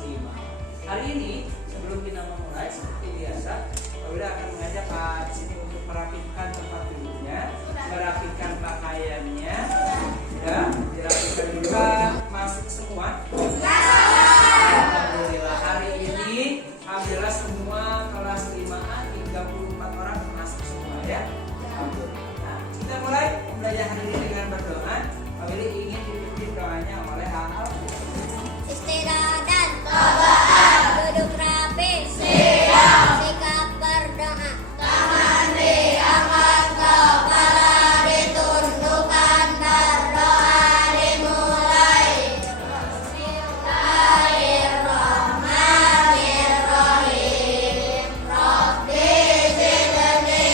5. Hari ini sebelum kita memulai seperti biasa, Pak Willy akan mengajak di sini untuk merapikan tempat duduknya, merapikan pakaiannya, ya, dirapikan juga. Masuk semua. Alhamdulillah hari ini, alhamdulillah semua kelas 5A 34 orang masuk semua ya. Alhamdulillah. Nah, kita mulai belajar hari ini dengan berdoa. Pak Willy ingin dipimpin doanya oleh hal istirahat, tabaan, duduk rapi, siap, sikap berdoa, tangan diangkat, kepala ditundukkan, berdoa dimulai. Bismillahirrahmanirrahim. Rabbi zidni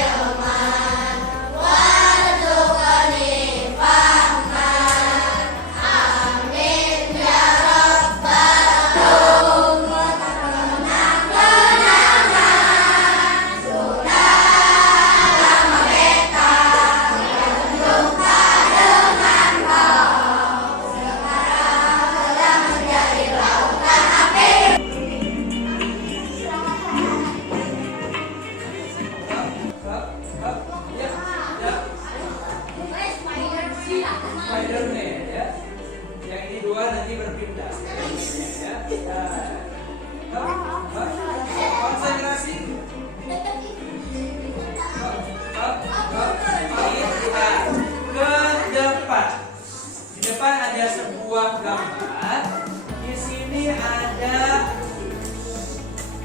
ilman warzuqni fahman. Amin ya rabbal alamin. Kenang-kenangan sudah lama beta berjumpa dengan kau. Sekarang sedang menjadi lautan api. Spiderman ya. Yang ini dua nanti berpindah. Ya. Konsentrasi. Ke depan. Di depan ada sebuah gambar. Di sini ada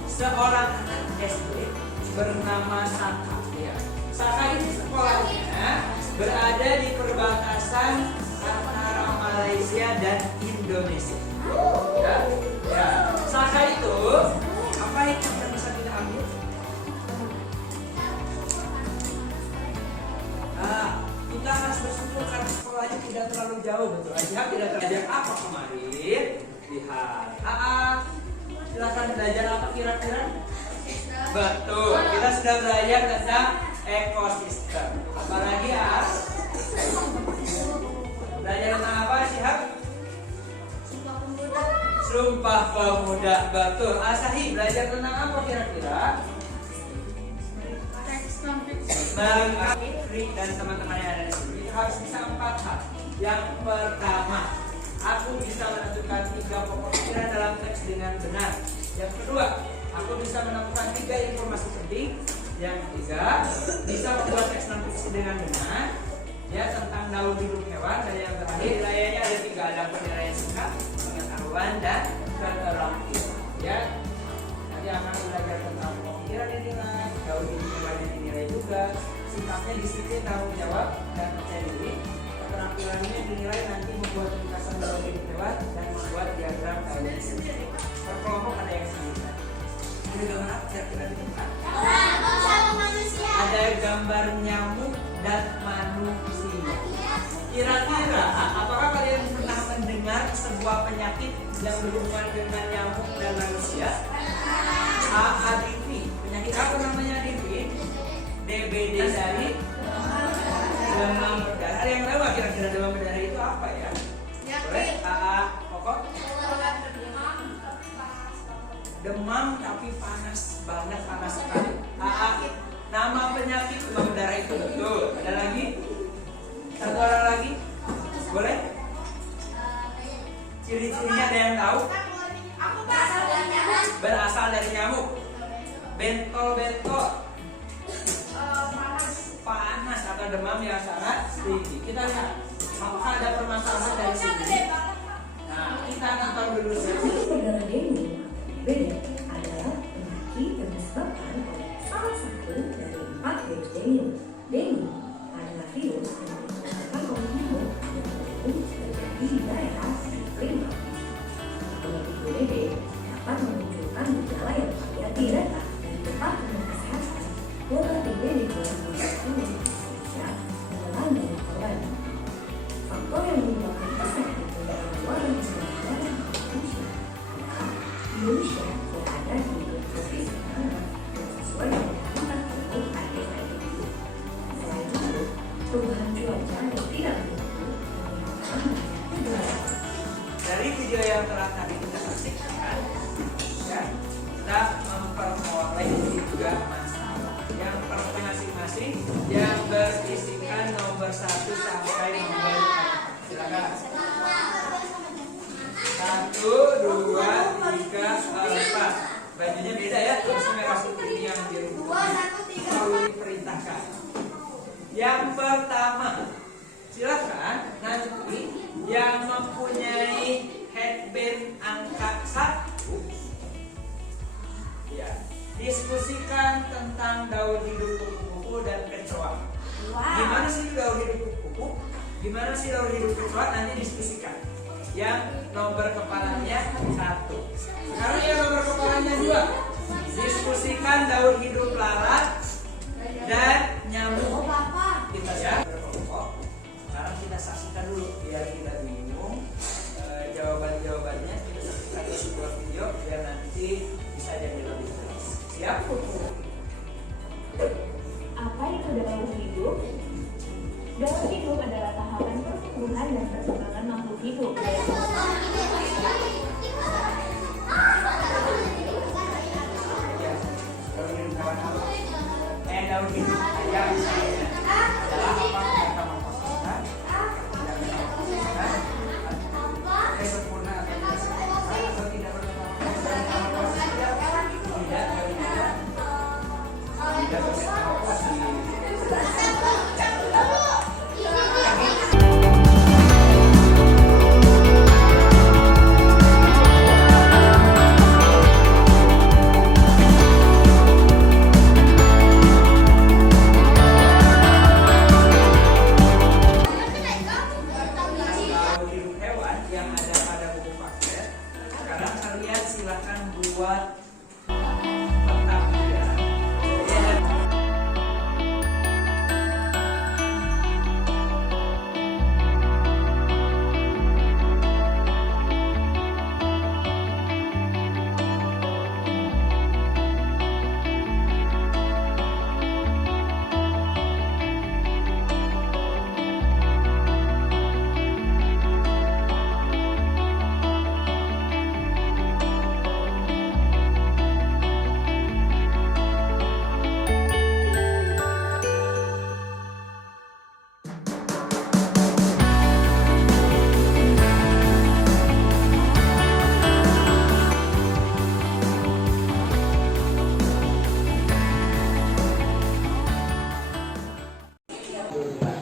seorang anak SD bernama Saka. Ya. Saka ini sekolahnya berada di perbatasan antara Malaysia dan Indonesia. Ya, ya. Saka itu apa itu yang bisa kita ambil? Nah, kita harus bersyukur karena sekolahnya tidak terlalu jauh, betul aja. Tidak terlalu apa kemarin? Lihat. Silakan belajar apa kira-kira? Betul. Kita sudah belajar tentang ekosistem. Apalagi belajar tentang apa Syihab? Sumpah Pemuda. Betul. Asahi belajar tentang apa kira-kira? Fikri dan teman-teman yang ada di sini kita harus bisa 4 hal. Yang pertama, aku bisa menentukan 3 pokok pikiran dalam teks dengan benar. Yang kedua, aku bisa menemukan 3 informasi penting. Yang ketiga, bisa membuat teks non fiksi dengan benar, ya, tentang daur hidup hewan. Dan yang terakhir, nilainya ada 3, ada penilaian singkat, pengetahuan, dan keterampilan. Ya, nanti akan belajar tentang pemikiran dinilai, daur hidup hewan yang dinilai juga, sikapnya disiplin, tanggung jawab, dan percaya diri. Keterampilannya dinilai nanti membuat ringkasan daur hidup hewan dan membuat diagram daur hidup. Per kelompok ada yang sendiri. Ini gambar apa kira-kira di depan? Ada gambar nyamuk dan manusia. Kira-kira apakah kalian pernah mendengar sebuah penyakit yang berhubungan dengan nyamuk dan manusia? ADV. Penyakit apa namanya ADV? DBD dari demam berdarah. Ada yang tahu nggak kira-kira demam berdarah itu apa ya? Boleh? Pokok? Demam tapi panas banget, panas sekali. Nama penyakit demam berdarah itu betul. Ada lagi? Satu orang lagi? Boleh? Ciri-cirinya ada yang tahu? Berasal dari nyamuk. Bentol-bentol. Panas atau demam yang sangat tinggi. Kita lihat. Apakah ada permasalahan dari sini? Nah, kita nonton dulu. Penyakit berdarah dengue beda adalah penyakit yang disebabkan oleh salah satu dari 4 virus dengue. Dengue adalah virus yang disebabkan oleh nyamuk yang umum terjadi di daerah iklim tropis. Penyakit DBD dapat memunculkan gejala yang variatif datang dari tempat penyakit kesehatan, mulai DBD yang Indonesia adalah dari korban. Faktor yang menyebabkan penyakit berdarah luar yang disebabkan Indonesia Indonesia berada di iklim tropis yang hangat dan sesuai dengan 40 ISID. Selain itu, perubahan cuaca yang tidak menentu menyebabkan banyak. Dari video yang telah tadi kita asik kan? Ya, kita memperoleh tiga masalah yang masing-masing yang berisikan nomor 1 sampai nomor 4. Silakan. 1, 2, 3, 4. Bajunya beda ya, terus merah putih ini yang biru perlu diperintahkan. Yang pertama, silakan nanti yang mempunyai headband angka 1 ya, diskusikan tentang daun hidup kupu-kupu dan kecoa. Gimana sih daun hidup kupu-kupu? Gimana sih daun hidup kecoa? Nanti diskusikan. Yang nomor kepalanya 1. Sekarang yang nomor kepalanya 2. Diskusikan daun hidup lalat dan nyamuk. Kita ya berkelompok. Sekarang kita saksikan dulu biar kita bingung jawaban-jawabannya. Kita saksikan di sebuah video biar nanti bisa jadi lebih jelas. Siap? Apa itu daun hidup? Daun hidup adalah tahapan pertumbuhan dan perkembangan makhluk hidup. Ya, daun hidup hewan apa? Daun hidup ayam misalnya adalah apa yang kamu konsumsikan? Tidak berkonsumsikan? Sempurna atau tidak sempurna atau tidak berkonsumsikan? Tidak berkonsumsikan. Buat peta ya.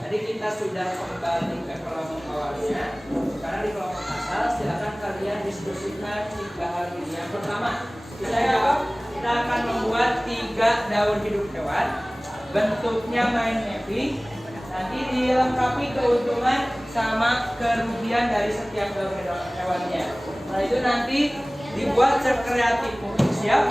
Tadi kita sudah kembali ke kelompok awalnya. Sekarang di kelompok asal, silakan kalian diskusikan 3 hal ini. Yang pertama, kita akan membuat 3 daun hidup hewan. Bentuknya main mapping. Nanti dilengkapi keuntungan sama kerugian dari setiap daun hidup hewannya. Setelah itu nanti dibuat kreatif. Siap?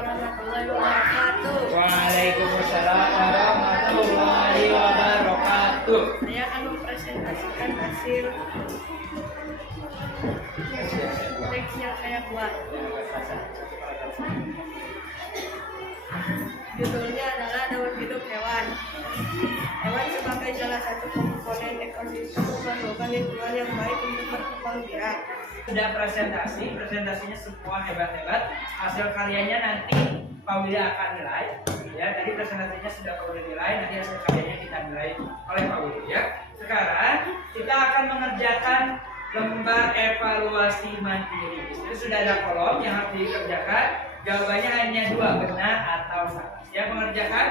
warahmatullahi wabarakatuh. Waalaikumsalam warahmatullahi wabarakatuh. Saya akan mempresentasikan hasil teks yang saya buat. Judulnya adalah daur hidup hewan. Hewan sebagai salah satu komponen ekosistem memerlukan lingkungan yang baik untuk berkembang biak. Sudah presentasinya semua hebat-hebat. Hasil karyanya nanti Pak Willy akan nilai. Ya, tadi presentasinya sudah Pak Willy nilai, nanti hasil karyanya kita nilai oleh Pak Willy ya. Sekarang kita akan mengerjakan lembar evaluasi mandiri. Itu sudah ada kolom yang harus dikerjakan. Jawabannya hanya 2, benar atau salah. Siap mengerjakan?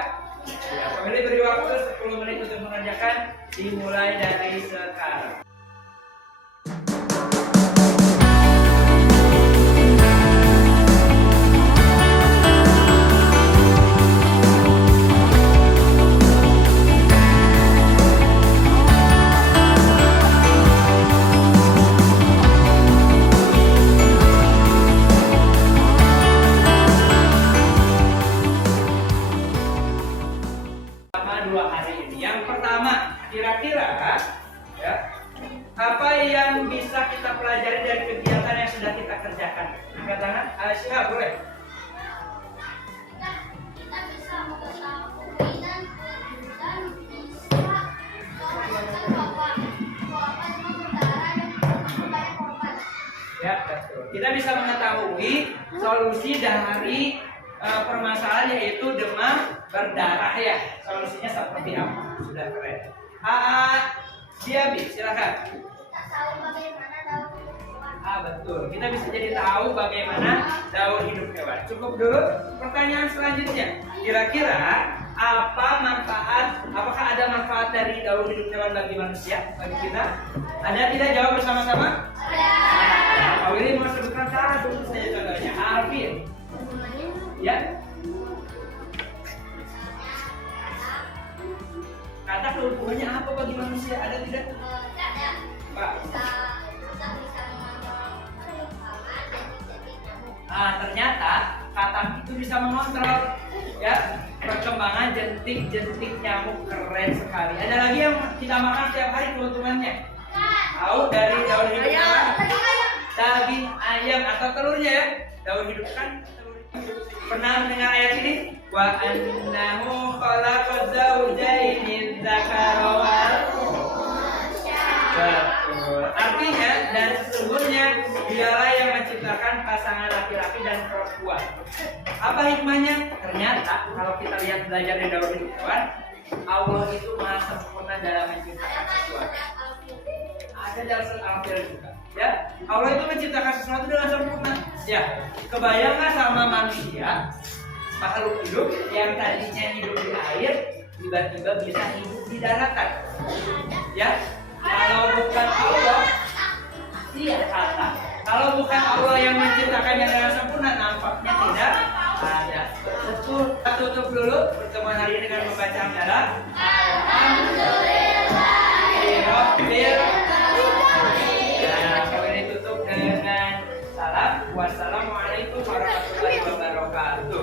Ya, Pak Willy beri waktu 10 menit untuk mengerjakan. Dimulai dari sekarang. Kira-kira ya, apa yang bisa kita pelajari dari kegiatan yang sudah kita kerjakan? Angkat tangan, Aisyah boleh. Kita bisa mengetahui dan bisa melakukan bahwa demam berdarah yang banyak korban. Ya, betul. Kita bisa mengetahui solusi dari permasalahan yaitu demam berdarah ya. Solusinya seperti apa? Sudah keren. Diabi, silakan. Kita tahu bagaimana daur hidup hewan. Betul. Kita bisa jadi tahu bagaimana daur hidup hewan. Cukup dulu. Pertanyaan selanjutnya. Kira-kira apakah ada manfaat dari daur hidup hewan bagi manusia, bagi kita? Ada tidak? Jawab bersama-sama. Ada. Pak Willy mau sebutkan satu saja contohnya. Alvin. Ya. Kata keuntungannya apa bagi manusia? Ada tidak? Ada. Pak. Kita bisa mengontrol perkembangan jadi nyamuk. Ternyata kata itu bisa mengontrol ya perkembangan jentik-jentik nyamuk. Keren sekali. Ada lagi yang kita makan setiap hari keuntungannya? Tahu dari daur hidup hewan? Daging ayam atau telurnya ya. Daur hidup kan telur. Pernah mendengar ayat ini? Wa annahu khalaqa zawjaini dzakara wal unsa. Betul. Artinya dan sesungguhnya dialah yang menciptakan pasangan laki-laki dan perempuan. Apa hikmahnya? Ternyata kalau kita lihat belajar dari daur hidup hewan, Allah itu maha sempurna dalam menciptakan sesuatu. Ada dalam Al-Quran juga. Ya, Allah itu menciptakan sesuatu dengan sempurna. Ya, kebayanglah sama manusia, makhluk hidup yang tadinya hidup di air, tiba-tiba bisa hidup di daratan. Ya, kalau bukan Allah, iya kata. Kalau bukan Allah yang menciptakannya dengan sempurna, nampaknya tidak ada. Betul. Kita tutup dulu pertemuan hari ini dengan membaca hamdalah. Wassalamualaikum warahmatullahi wabarakatuh.